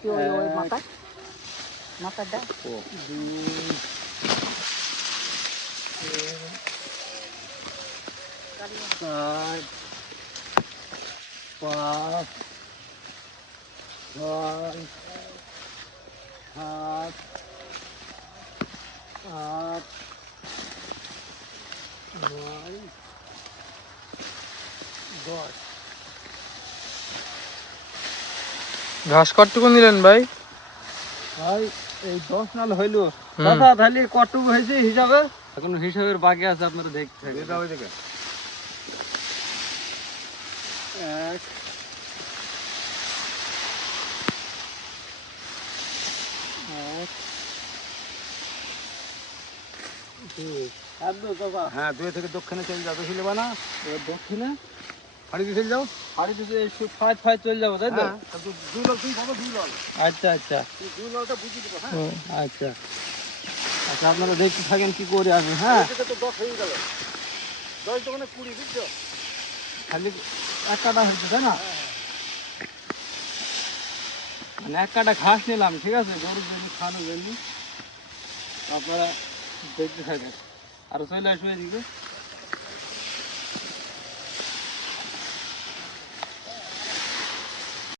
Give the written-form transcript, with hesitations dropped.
কি ওই ওই মাথায় মাথাটা ও 2 4 5 6 7 8 9 10 ঘাস কতটুকু নিলেন ভাই? ভাই এই 10 নাল হইলো দাদা তাহলে কতটুকু হয়েছে হিসাবে এখন হিসাবের বাকি আছে আপনারা দেখতে থাকেন দাও ওইদিকে 1 হ্যাঁ 2 থেকে দক্ষিণে চলে যাও বেশি নেবা না দক্ষিণে হাড়িতে চলে যাও হাড়িতে ফাইট ফাইট চলে যাবো তাই তো দুই লল তুই ভাবো 2 লল আচ্ছা আচ্ছা 2 ললটা বুঝিয়ে দেবো হ্যাঁ আচ্ছা আচ্ছা আপনারা দেখতে থাকেন কি করে আমি হ্যাঁ এটা তো 10 হয়ে গেল 10 তো মানে 20 বুঝছো খালি এক কাটা হচ্ছে তাই না মানে এক কাটা ঘাস নিলাম ঠিক আছে গরুর জন্য খাওয়ানোর জন্য আপনারা দেখতে থাকেন আর চলে আসবে এদিকে